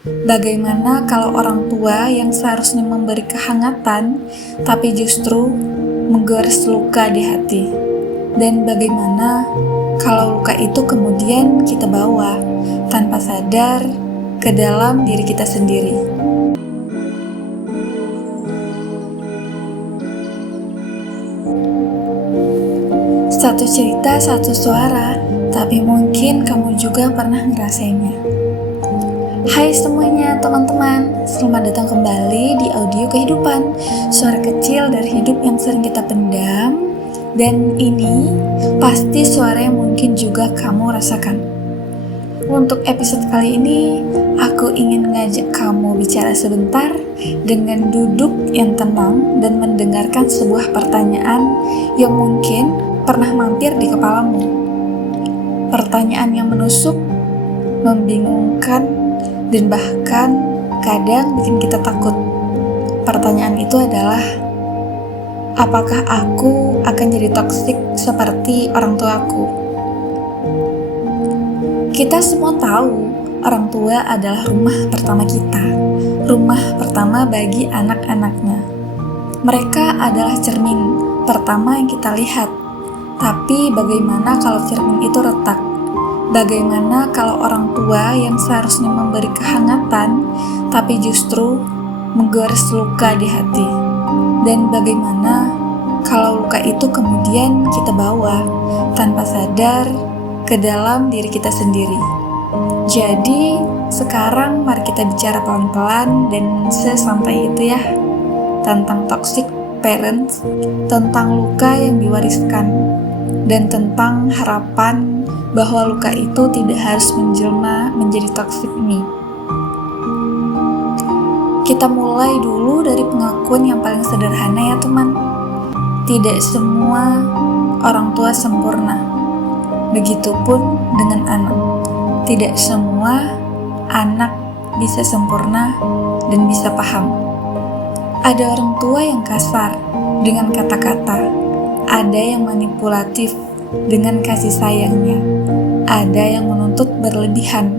Bagaimana kalau orang tua yang seharusnya memberi kehangatan, tapi justru menggores luka di hati? Dan bagaimana kalau luka itu kemudian kita bawa tanpa sadar ke dalam diri kita sendiri? Satu cerita, satu suara, tapi mungkin kamu juga pernah ngerasainnya. Hai semuanya teman-teman, selamat datang kembali di audio kehidupan. Suara kecil dari hidup yang sering kita pendam. Dan ini pasti suara yang mungkin juga kamu rasakan. Untuk episode kali ini, aku ingin ngajak kamu bicara sebentar dengan duduk yang tenang dan mendengarkan sebuah pertanyaan yang mungkin pernah mampir di kepalamu. Pertanyaan yang menusuk, membingungkan, dan bahkan kadang bikin kita takut. Pertanyaan itu adalah, apakah aku akan jadi toksik seperti orang tuaku? Kita semua tahu orang tua adalah rumah pertama kita, rumah pertama bagi anak-anaknya. Mereka adalah cermin pertama yang kita lihat. Tapi bagaimana kalau cermin itu retak? Bagaimana kalau orang tua yang seharusnya memberi kehangatan, tapi justru menggores luka di hati? Dan bagaimana kalau luka itu kemudian kita bawa tanpa sadar ke dalam diri kita sendiri? Jadi sekarang mari kita bicara pelan-pelan dan sesantai itu ya, tentang toxic parents, tentang luka yang diwariskan, dan tentang harapan bahwa luka itu tidak harus menjelma menjadi toxic me. Kita mulai dulu dari pengakuan yang paling sederhana ya teman. Tidak semua orang tua sempurna. Begitupun dengan anak. Tidak semua anak bisa sempurna dan bisa paham. Ada orang tua yang kasar dengan kata-kata. Ada yang manipulatif dengan kasih sayangnya. Ada yang menuntut berlebihan.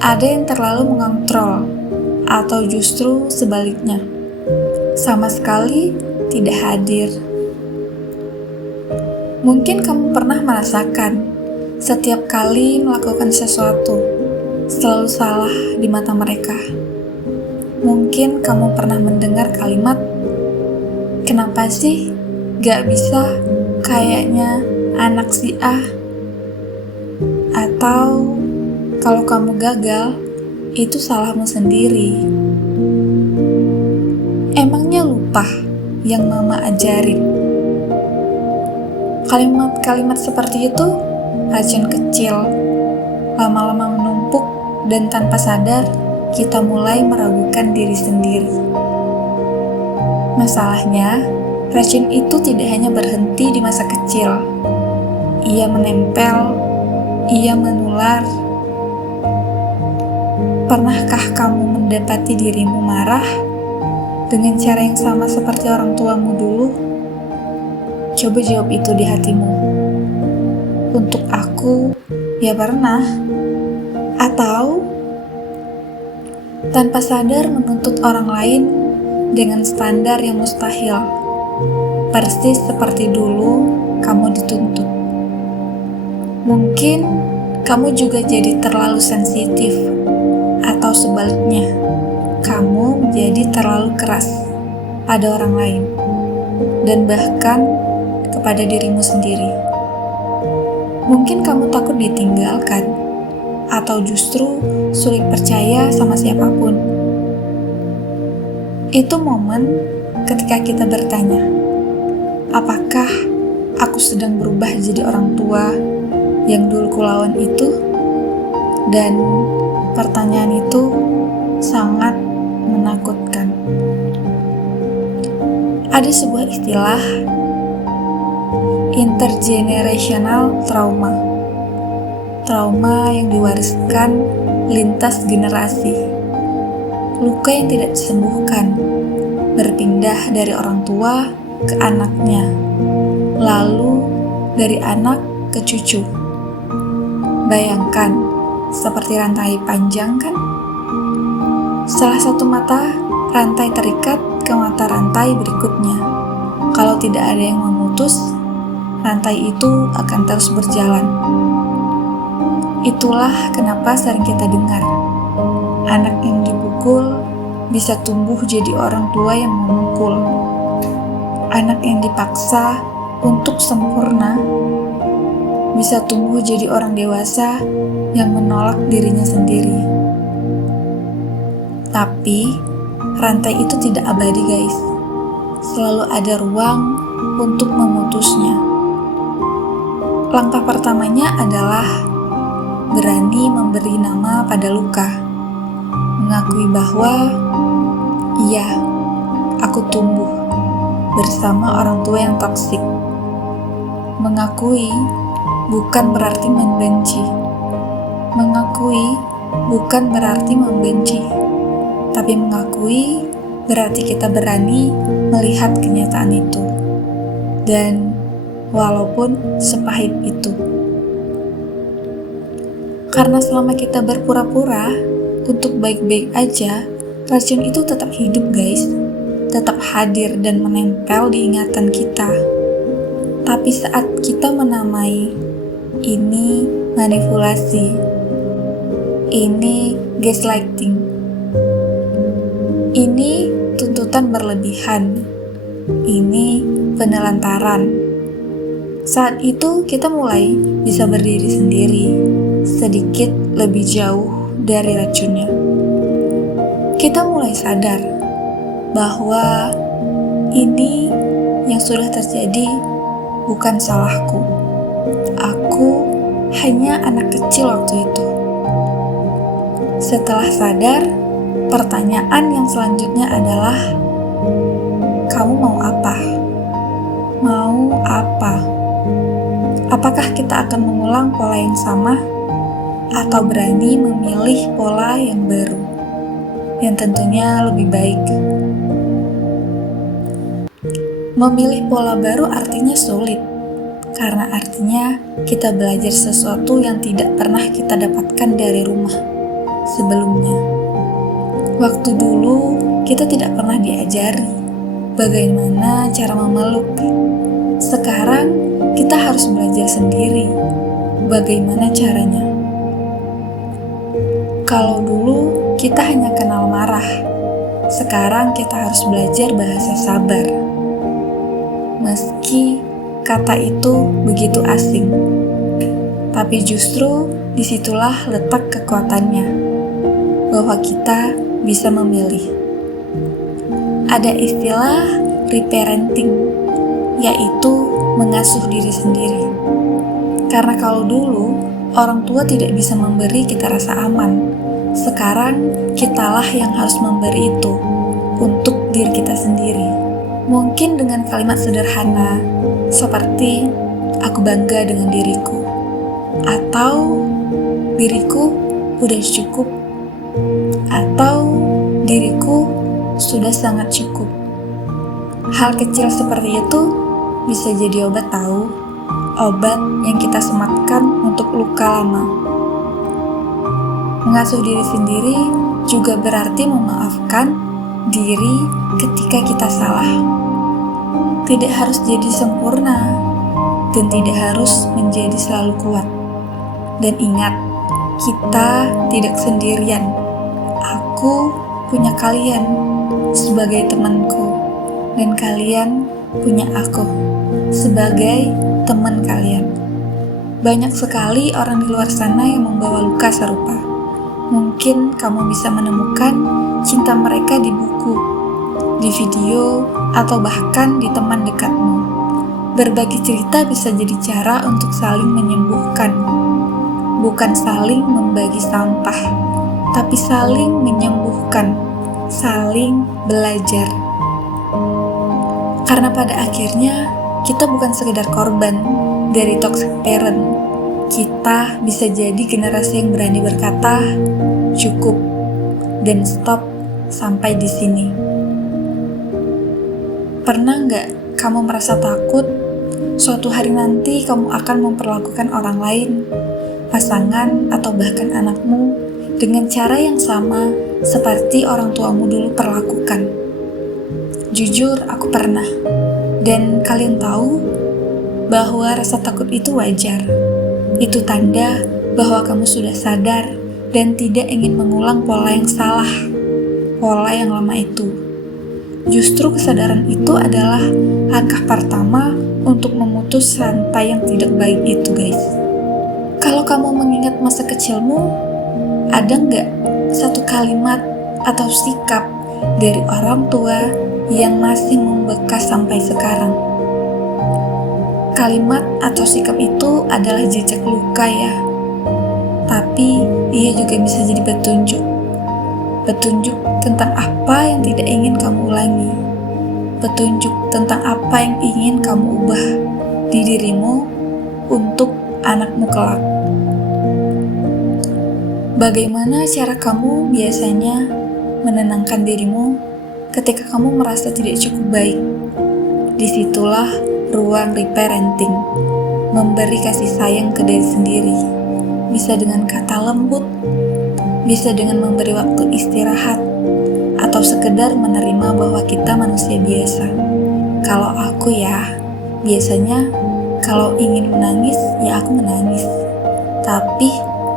Ada yang terlalu mengontrol, atau justru sebaliknya, sama sekali tidak hadir. Mungkin kamu pernah merasakan setiap kali melakukan sesuatu selalu salah di mata mereka. Mungkin kamu pernah mendengar kalimat, "Kenapa sih gak bisa kayaknya anak si A?" Atau kalau kamu gagal, itu salahmu sendiri. Emangnya lupa yang mama ajarin? Kalimat-kalimat seperti itu racun kecil, lama-lama menumpuk dan tanpa sadar kita mulai meragukan diri sendiri. Masalahnya, racun itu tidak hanya berhenti di masa kecil. Ia menempel, ia menular. Pernahkah kamu mendapati dirimu marah dengan cara yang sama seperti orang tuamu dulu? Coba jawab itu di hatimu. Untuk aku, ya pernah. Atau tanpa sadar menuntut orang lain dengan standar yang mustahil. Persis seperti dulu kamu dituntut. Mungkin kamu juga jadi terlalu sensitif, atau sebaliknya, kamu menjadi terlalu keras pada orang lain, dan bahkan kepada dirimu sendiri. Mungkin kamu takut ditinggalkan, atau justru sulit percaya sama siapapun. Itu momen ketika kita bertanya, apakah aku sedang berubah jadi orang tua yang dulu kulawan itu? Dan pertanyaan itu sangat menakutkan. Ada sebuah istilah, intergenerational trauma. Trauma yang diwariskan lintas generasi. Luka yang tidak disembuhkan, berpindah dari orang tua ke anaknya, lalu dari anak ke cucu. Bayangkan, seperti rantai panjang kan? Salah satu mata rantai terikat ke mata rantai berikutnya. Kalau tidak ada yang memutus, rantai itu akan terus berjalan. Itulah kenapa sering kita dengar, anak yang dipukul bisa tumbuh jadi orang tua yang memukul. Anak yang dipaksa untuk sempurna bisa tumbuh jadi orang dewasa yang menolak dirinya sendiri. Tapi rantai itu tidak abadi, guys. Selalu ada ruang untuk memutusnya. Langkah pertamanya adalah berani memberi nama pada luka. Mengakui bahwa iya, aku tumbuh bersama orang tua yang toksik. Mengakui bukan berarti membenci. Mengakui bukan berarti membenci. Tapi mengakui berarti kita berani melihat kenyataan itu. Dan walaupun sepahit itu. Karena selama kita berpura-pura untuk baik-baik aja, racun itu tetap hidup, guys. Tetap hadir dan menempel di ingatan kita. Tapi saat kita menamai, ini manipulasi, ini gaslighting, ini tuntutan berlebihan, ini penelantaran. Saat itu kita mulai bisa berdiri sendiri, sedikit lebih jauh dari racunnya. Kita mulai sadar bahwa ini yang sudah terjadi bukan salahku. Aku hanya anak kecil waktu itu. Setelah sadar, pertanyaan yang selanjutnya adalah, kamu mau apa? Mau apa? Apakah kita akan mengulang pola yang sama? Atau berani memilih pola yang baru? Yang tentunya lebih baik. Memilih pola baru artinya sulit, karena artinya kita belajar sesuatu yang tidak pernah kita dapatkan dari rumah sebelumnya. Waktu dulu kita tidak pernah diajari bagaimana cara memeluk. Sekarang kita harus belajar sendiri bagaimana caranya. Kalau dulu kita hanya kenal marah, sekarang kita harus belajar bahasa sabar. Meski kata itu begitu asing, tapi justru disitulah letak kekuatannya, bahwa kita bisa memilih. Ada istilah reparenting, yaitu mengasuh diri sendiri. Karena kalau dulu orang tua tidak bisa memberi kita rasa aman, sekarang kitalah yang harus memberi itu untuk diri kita sendiri. Mungkin dengan kalimat sederhana seperti aku bangga dengan diriku, atau diriku udah cukup, atau diriku sudah sangat cukup. Hal kecil seperti itu bisa jadi obat tahu, obat yang kita sematkan untuk luka lama. Mengasuh diri sendiri juga berarti memaafkan diri ketika kita salah. Tidak harus jadi sempurna, dan tidak harus menjadi selalu kuat. Dan ingat, kita tidak sendirian. Aku punya kalian sebagai temanku, dan kalian punya aku sebagai teman kalian. Banyak sekali orang di luar sana yang membawa luka serupa. Mungkin kamu bisa menemukan cinta mereka di buku, di video, atau bahkan di teman dekatmu. Berbagi cerita bisa jadi cara untuk saling menyembuhkan. Bukan saling membagi sampah, tapi saling menyembuhkan, saling belajar. Karena pada akhirnya, kita bukan sekedar korban dari toxic parent. Kita bisa jadi generasi yang berani berkata, cukup, dan stop sampai di sini. Pernah nggak kamu merasa takut suatu hari nanti kamu akan memperlakukan orang lain, pasangan, atau bahkan anakmu dengan cara yang sama seperti orang tuamu dulu perlakukan. Jujur, aku pernah. Dan kalian tahu bahwa rasa takut itu wajar. Itu tanda bahwa kamu sudah sadar dan tidak ingin mengulang pola yang salah, pola yang lama itu. Justru kesadaran itu adalah langkah pertama untuk memutus rantai yang tidak baik itu, guys. Kalau kamu mengingat masa kecilmu, ada nggak satu kalimat atau sikap dari orang tua yang masih membekas sampai sekarang? Kalimat atau sikap itu adalah jejak luka ya, tapi ia juga bisa jadi petunjuk. Petunjuk tentang apa yang tidak ingin kamu ulangi. Petunjuk tentang apa yang ingin kamu ubah di dirimu untuk anakmu kelak. Bagaimana cara kamu biasanya menenangkan dirimu ketika kamu merasa tidak cukup baik? Disitulah ruang reparenting, memberi kasih sayang ke diri sendiri. Bisa dengan kata lembut, bisa dengan memberi waktu istirahat, atau sekedar menerima bahwa kita manusia biasa. Kalau aku ya, biasanya kalau ingin menangis, ya aku menangis. Tapi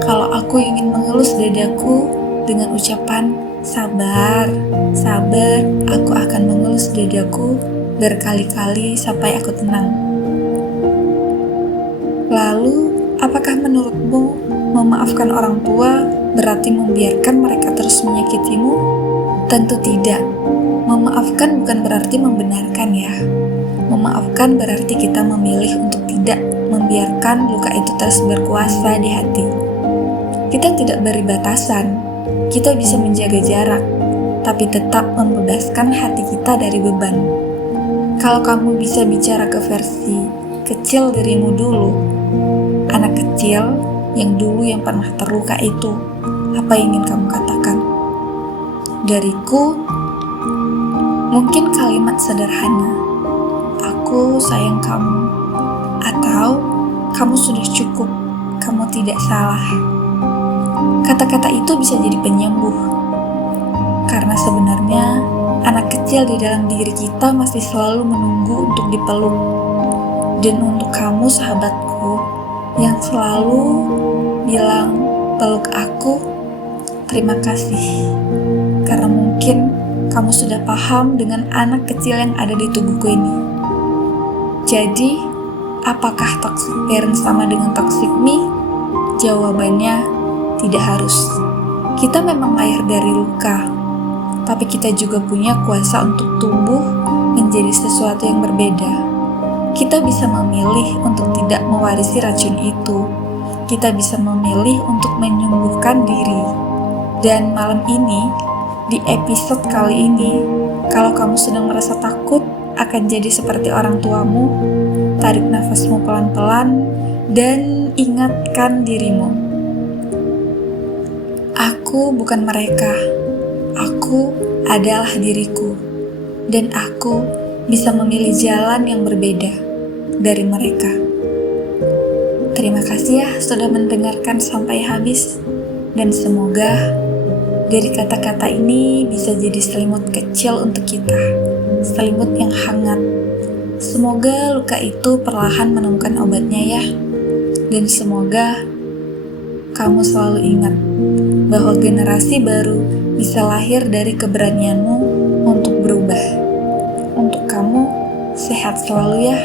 kalau aku ingin mengelus dadaku dengan ucapan sabar, sabar, aku akan mengelus dadaku berkali-kali sampai aku tenang. Lalu, apakah menurutmu memaafkan orang tua berarti membiarkan mereka terus menyakitimu? Tentu tidak. Memaafkan bukan berarti membenarkan ya. Memaafkan berarti kita memilih untuk tidak membiarkan luka itu terus berkuasa di hati. Kita tidak beri batasan. Kita bisa menjaga jarak, tapi tetap membebaskan hati kita dari beban. Kalau kamu bisa bicara ke versi kecil dirimu dulu, anak kecil yang dulu yang pernah terluka itu, apa yang ingin kamu katakan? Dariku, mungkin kalimat sederhana, aku sayang kamu, atau kamu sudah cukup, kamu tidak salah. Kata-kata itu bisa jadi penyembuh, karena sebenarnya anak kecil di dalam diri kita masih selalu menunggu untuk dipeluk. Dan untuk kamu sahabatku yang selalu bilang peluk aku, terima kasih. Karena mungkin kamu sudah paham dengan anak kecil yang ada di tubuhku ini. Jadi, apakah toxic parent sama dengan toxic me? Jawabannya tidak harus. Kita memang lahir dari luka, tapi kita juga punya kuasa untuk tumbuh menjadi sesuatu yang berbeda. Kita bisa memilih untuk tidak mewarisi racun itu. Kita bisa memilih untuk menyembuhkan diri. Dan malam ini, di episode kali ini, kalau kamu sedang merasa takut akan jadi seperti orang tuamu, tarik nafasmu pelan-pelan dan ingatkan dirimu. Aku bukan mereka. Aku adalah diriku. Dan aku bisa memilih jalan yang berbeda dari mereka. Terima kasih ya sudah mendengarkan sampai habis. Dan semoga dari kata-kata ini bisa jadi selimut kecil untuk kita. Selimut yang hangat. Semoga luka itu perlahan menemukan obatnya ya. Dan semoga kamu selalu ingat bahwa generasi baru bisa lahir dari keberanianmu untuk berubah. Untuk kamu, sehat selalu ya.